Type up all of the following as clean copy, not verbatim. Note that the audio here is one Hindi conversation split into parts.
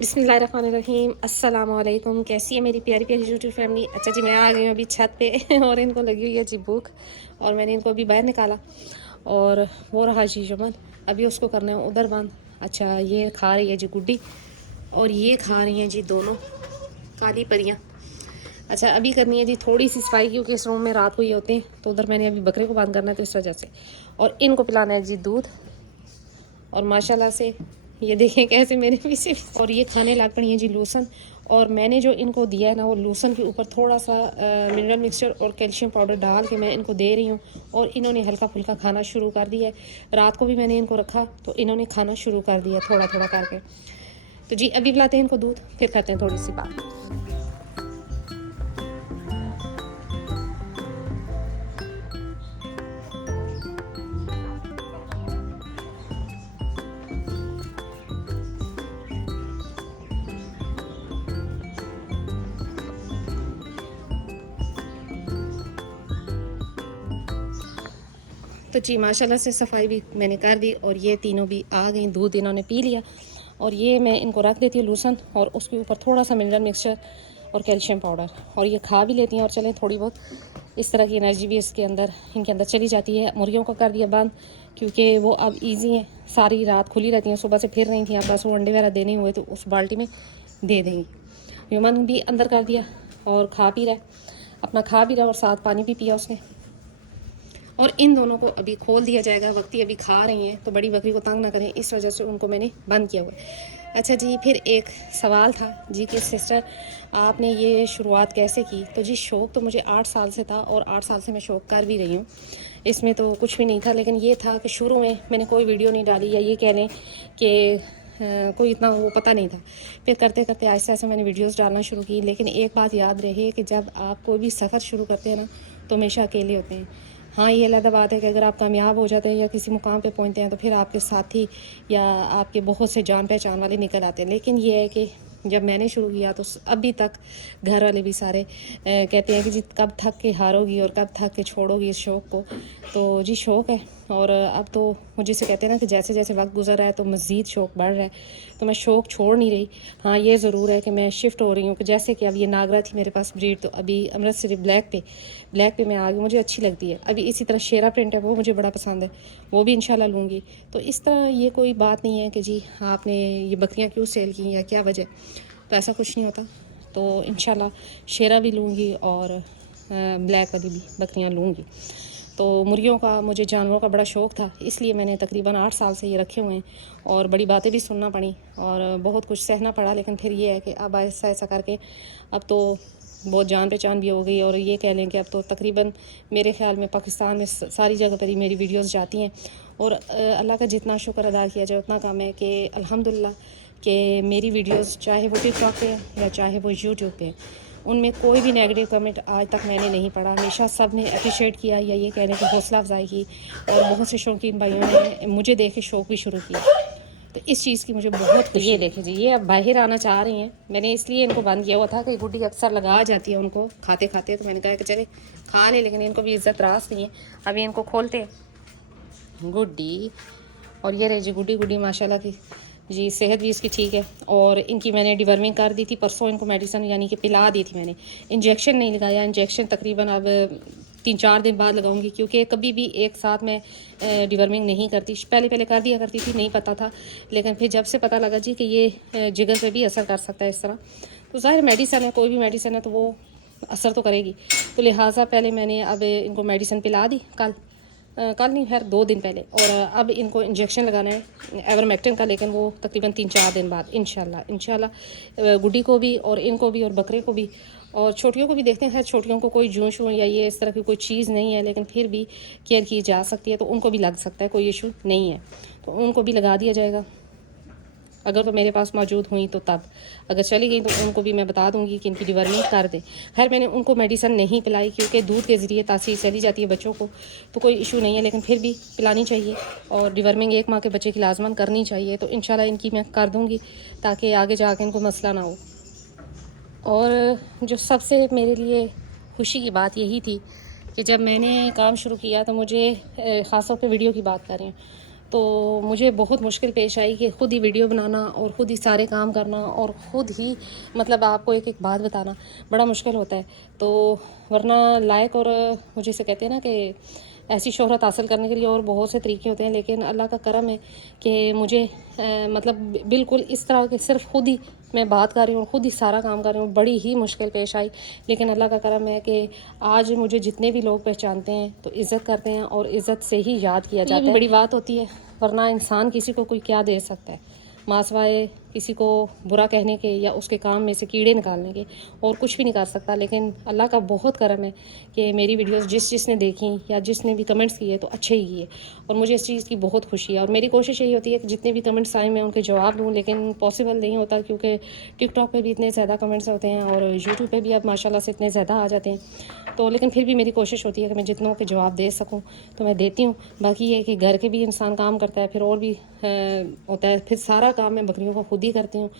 बिस्मिल्लाहिर्रहमानिर्रहीम। अस्सलाम वालेकुम। कैसी है मेरी प्यारी प्यारी यूट्यूब फैमिली। अच्छा जी, मैं आ गई हूँ अभी छत पे और इनको लगी हुई है जी भूख और मैंने इनको अभी बाहर निकाला और वो रहा जी यमन। अभी उसको करना है उधर बंद। अच्छा, ये खा रही है जी गुड्डी और ये खा रही हैं जी दोनों काली परियाँ। अच्छा, अभी करनी है जी थोड़ी सी सफाई क्योंकि इस रूम में रात को ही होते हैं, तो उधर मैंने अभी बकरे को बंद करना है तो इस वजह से। और इनको पिलाना है जी दूध और माशाल्लाह से ये देखें कैसे मेरे पीछे। और ये खाने लग पड़ी हैं जी लूसन। और मैंने जो इनको दिया है ना, वो लूसन के ऊपर थोड़ा सा मिनरल मिक्सचर और कैल्शियम पाउडर डाल के मैं इनको दे रही हूँ और इन्होंने हल्का फुल्का खाना शुरू कर दिया है। रात को भी मैंने इनको रखा तो इन्होंने खाना शुरू कर दिया थोड़ा थोड़ा करके। तो जी अभी पिलाते हैं इनको दूध, फिर करते हैं थोड़ी सी बात। तो जी माशाल्लाह से सफाई भी मैंने कर दी और ये तीनों भी आ गई, दूध इन्होंने पी लिया। और ये मैं इनको रख देती हूँ लूसन और उसके ऊपर थोड़ा सा मिनरल मिक्सचर और कैल्शियम पाउडर, और ये खा भी लेती हैं। और चलें, थोड़ी बहुत इस तरह की एनर्जी भी इसके अंदर इनके अंदर चली जाती है। मुर्गियों को कर दिया बंद क्योंकि वो अब ईजी हैं, सारी रात खुली रहती हैं, सुबह से फिर रही थी। अब बस वो अंडे वगैरह देने हुए तो उस बाल्टी में दे देंगी। यमन भी अंदर कर दिया और खा पी रहा है, अपना खा भी रहा और साथ पानी भी पिया उसने। और इन दोनों को अभी खोल दिया जाएगा। वक्ती अभी खा रही हैं तो बड़ी बकरी को तंग ना करें, इस वजह से उनको मैंने बंद किया हुआ है। अच्छा जी, फिर एक सवाल था जी कि सिस्टर आपने ये शुरुआत कैसे की? तो जी शौक़ तो मुझे 8 साल से था और 8 साल से मैं शौक़ कर भी रही हूँ, इसमें तो कुछ भी नहीं था। लेकिन ये था कि शुरू में मैंने कोई वीडियो नहीं डाली, या ये कह लें कि कोई इतना वो पता नहीं था। फिर करते करते आहिस्ता आहिस्ता मैंने वीडियोस डालना शुरू की। लेकिन एक बात याद रहे कि जब आप कोई भी सफ़र शुरू करते हैं ना, तो हमेशा अकेले होते हैं। हाँ, ये अलग बात है कि अगर आप कामयाब हो जाते हैं या किसी मुकाम पे पहुंचते हैं तो फिर आपके साथी या आपके बहुत से जान पहचान वाले निकल आते हैं। लेकिन ये है कि जब मैंने शुरू किया तो अभी तक घर वाले भी सारे कहते हैं कि जी कब थक के हारोगी और कब थक के छोड़ोगी इस शौक़ को। तो जी शौक़ है। और अब तो मुझे से कहते हैं ना कि जैसे जैसे वक्त गुजर रहा है तो मज़ीद शौक़ बढ़ रहा है, तो मैं शौक़ छोड़ नहीं रही। हाँ, ये ज़रूर है कि मैं शिफ्ट हो रही हूँ कि जैसे कि अब ये नागरा थी मेरे पास ब्रीड, तो अभी अमृतसरी ब्लैक पे मैं आ गई, मुझे अच्छी लगती है। अभी इसी तरह शेरा प्रिंट है, वो मुझे बड़ा पसंद है, वो भी इंशाल्लाह लूँगी। तो इस तरह ये कोई बात नहीं है कि जी आपने ये बकरियाँ क्यों सेल की या क्या वजह, तो ऐसा कुछ नहीं होता। तो इंशाल्लाह शेरा भी लूँगी और ब्लैक वाली भी बकरियाँ लूँगी। तो मुर्गियों का, मुझे जानवरों का बड़ा शौक़ था, इसलिए मैंने तकरीबन 8 साल से ये रखे हुए हैं। और बड़ी बातें भी सुनना पड़ी और बहुत कुछ सहना पड़ा, लेकिन फिर ये है कि अब ऐसा ऐसा करके अब तो बहुत जान पहचान भी हो गई। और ये कह लें कि अब तो तकरीबन मेरे ख़्याल में पाकिस्तान में सारी जगह पर ही मेरी वीडियोस जाती हैं। और अल्लाह का जितना शुक्र अदा किया जाए उतना कम है कि अल्हम्दुलिल्लाह कि मेरी वीडियोस चाहे वो टिकटॉक पे या चाहे वो यूट्यूब पे, उनमें कोई भी नेगेटिव कमेंट आज तक मैंने नहीं पढ़ा। हमेशा सब ने अप्रिशिएट किया या ये कहने की हौसला अफजाई की। और बहुत से शौकीन भाइयों ने मुझे देख के शौक़ भी शुरू किया, तो इस चीज़ की मुझे बहुत खुशी। ये देखें जी, ये अब बाहर आना चाह रही हैं। मैंने इसलिए इनको बंद किया हुआ था कि गुड्डी अक्सर लगा जाती है उनको खाते खाते, तो मैंने कहा कि चले खा लें, लेकिन इनको भी इज़्ज़त रास नहीं है। अभी इनको खोलते हैं गुड्डी। और ये रही जी गुड्डी माशाल्लाह की जी, सेहत भी इसकी ठीक है। और इनकी मैंने डिवर्मिंग कर दी थी परसों, इनको मेडिसिन यानी कि पिला दी थी मैंने। इंजेक्शन नहीं लगाया, इंजेक्शन तकरीबन अब 3-4 दिन बाद लगाऊंगी, क्योंकि कभी भी एक साथ मैं डिवर्मिंग नहीं करती। पहले कर दिया करती थी, नहीं पता था, लेकिन फिर जब से पता लगा जी कि ये जिगर पे भी असर कर सकता है इस तरह, तो ज़ाहिर मेडिसिन है, कोई भी मेडिसिन है तो वो असर तो करेगी। तो लिहाजा पहले मैंने अब इनको मेडिसिन पिला दी कल नहीं, खैर 2 दिन पहले। और अब इनको इंजेक्शन लगाना है एवरमेक्टिन का, लेकिन वो तकरीबन 3-4 दिन बाद इंशाल्लाह गुड्डी को भी और इनको भी और बकरे को भी और छोटियों को भी देखते हैं। खैर छोटियों को कोई जूं या ये इस तरह की कोई चीज़ नहीं है, लेकिन फिर भी केयर की जा सकती है, तो उनको भी लग सकता है, कोई इशू नहीं है, तो उनको भी लगा दिया जाएगा। अगर तो मेरे पास मौजूद हुई तो तब, अगर चली गई तो उनको भी मैं बता दूंगी कि इनकी डिवर्मिंग कर दें। खैर मैंने उनको मेडिसिन नहीं पिलाई क्योंकि दूध के ज़रिए तासीर चली जाती है बच्चों को, तो कोई इशू नहीं है, लेकिन फिर भी पिलानी चाहिए। और डिवर्मिंग 1 माह के बच्चे की लाजमन करनी चाहिए, तो इंशाल्लाह इनकी मैं कर दूँगी ताकि आगे जाके इनको मसला ना हो। और जो सबसे मेरे लिए खुशी की बात यही थी कि जब मैंने काम शुरू किया तो मुझे ख़ास तौर पे वीडियो की बात कर रही हूँ, तो मुझे बहुत मुश्किल पेश आई कि ख़ुद ही वीडियो बनाना और ख़ुद ही सारे काम करना और ख़ुद ही मतलब आपको एक एक बात बताना बड़ा मुश्किल होता है। तो वरना लाइक और मुझे से कहते हैं ना कि ऐसी शोहरत हासिल करने के लिए और बहुत से तरीके होते हैं, लेकिन अल्लाह का करम है कि मुझे मतलब बिल्कुल इस तरह के सिर्फ खुद ही मैं बात कर रही हूँ, खुद ही सारा काम कर रही हूँ, बड़ी ही मुश्किल पेश आई। लेकिन अल्लाह का करम है कि आज मुझे जितने भी लोग पहचानते हैं तो इज़्ज़त करते हैं और इज़्ज़त से ही याद किया जाता है। ये भी बड़ी बात होती है, वरना इंसान किसी को कोई क्या दे सकता है मासवाए किसी को बुरा कहने के या उसके काम में से कीड़े निकालने के, और कुछ भी नहीं कर सकता। लेकिन अल्लाह का बहुत करम है कि मेरी वीडियोस जिसने देखी या जिसने भी कमेंट्स किए तो अच्छे ही किए, और मुझे इस चीज़ की बहुत खुशी है। और मेरी कोशिश यही होती है कि जितने भी कमेंट्स आए मैं उनके जवाब दूँ, लेकिन पॉसिबल नहीं होता क्योंकि टिकटॉक पे भी इतने ज़्यादा कमेंट्स होते हैं और यूट्यूब पे भी अब माशाल्लाह से इतने ज़्यादा आ जाते हैं। तो लेकिन फिर भी मेरी कोशिश होती है कि मैं जितनों के जवाब दे सकूं तो मैं देती हूं। बाकी ये कि घर के भी इंसान काम करता है, फिर और भी होता है, फिर सारा काम मैं बकरियों को खुद ही करती हूँ।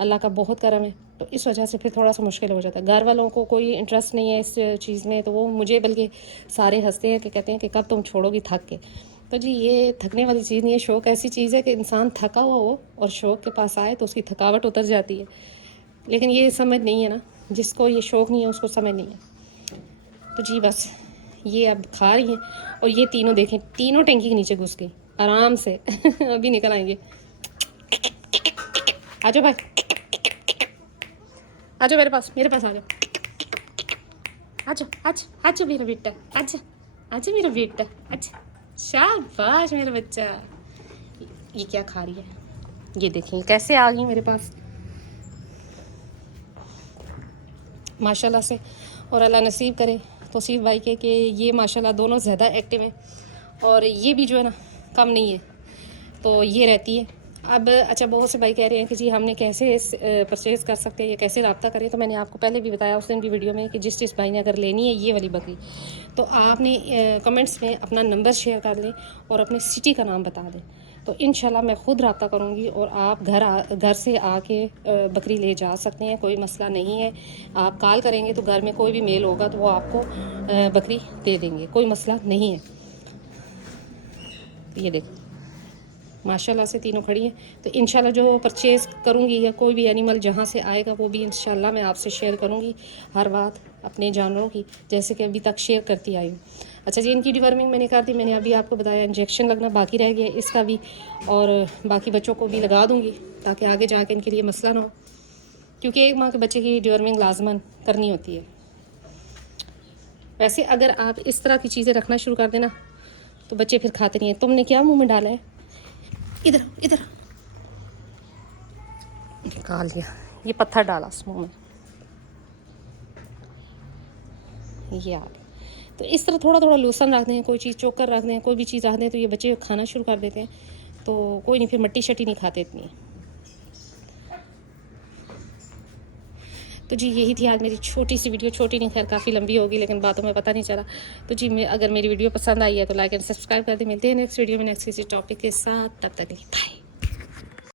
अल्लाह का बहुत करम है, तो इस वजह से फिर थोड़ा सा मुश्किल हो जाता है। घर वालों को कोई इंटरेस्ट नहीं है इस चीज़ में, तो वो मुझे बल्कि सारे हंसते हैं कि कहते हैं कि कब तुम छोड़ोगी थक के। तो जी ये थकने वाली चीज़ नहीं है। शौक़ ऐसी चीज़ है कि इंसान थका हुआ हो और शौक़ के पास आए तो उसकी थकावट उतर जाती है। लेकिन ये समझ नहीं है ना, जिसको ये शौक़ नहीं है उसको समझ नहीं है। तो जी बस ये अब खा रही हैं, और ये तीनों देखें, तीनों टंकी के नीचे घुस गई आराम से अभी निकल आएंगे। आ जाओ भाई, आ जाओ मेरे पास आ जाओ, आ जाओ आ जाओ मेरा बेटा, अच्छा अच्छा मेरा बेटा, अच्छा शाबाश मेरा बच्चा। ये क्या खा रही है, ये देखें कैसे आ गई मेरे पास माशाल्लाह से। और अल्लाह नसीब करे तौसीफ़ भाई के कि ये माशाल्लाह दोनों ज़्यादा एक्टिव हैं, और ये भी जो है ना कम नहीं है, तो ये रहती है। अब अच्छा बहुत से भाई कह रहे हैं कि जी हमने कैसे परचेज़ कर सकते हैं या कैसे रब्ता करें, तो मैंने आपको पहले भी बताया उस दिन की वीडियो में कि जिस भाई ने अगर लेनी है ये वाली बकरी, तो आपने कमेंट्स में अपना नंबर शेयर कर लें और अपनी सिटी का नाम बता दें, तो इंशाल्लाह मैं ख़ुद रब्ता करूँगी और आप घर से आके बकरी ले जा सकते हैं, कोई मसला नहीं है। आप कॉल करेंगे तो घर में कोई भी मेल होगा तो वो आपको बकरी दे देंगे, कोई मसला नहीं है। ये देखिए माशाल्लाह से तीनों खड़ी हैं। तो इंशाल्लाह जो परचेज़ करूँगी या कोई भी एनिमल जहाँ से आएगा वो भी इंशाल्लाह मैं आपसे शेयर करूँगी हर बात अपने जानवरों की, जैसे कि अभी तक शेयर करती आई हूँ। अच्छा जी इनकी डिवर्मिंग मैंने कर दी, मैंने अभी आपको बताया इंजेक्शन लगना बाकी रह गया इसका भी, और बाकी बच्चों को भी लगा दूँगी ताकि आगे जाके इनके लिए मसला ना हो, क्योंकि एक माह के बच्चे की डिवर्मिंग लाजमन करनी होती है। वैसे अगर आप इस तरह की चीज़ें रखना शुरू कर देना तो बच्चे फिर खाते नहीं हैं। तुमने क्या मुँह में डाला है, इधर इधर निकाल दिया, ये पत्थर डाला मुँह में, ये आ गया। तो इस तरह थोड़ा थोड़ा लूसन रख दें, कोई चीज़ चोकर रख दें, कोई भी चीज़ रख दें तो ये बच्चे खाना शुरू कर देते हैं, तो कोई नहीं फिर मट्टी शट्टी नहीं खाते इतनी। तो जी यही थी आज मेरी छोटी सी वीडियो, छोटी नहीं खैर काफ़ी लंबी होगी, लेकिन बातों में पता नहीं चला। तो जी मैं अगर मेरी वीडियो पसंद आई है तो लाइक एंड सब्सक्राइब कर दें। मिलते हैं नेक्स्ट वीडियो में नेक्स्ट किसी टॉपिक के साथ, तब तक के लिए बाय।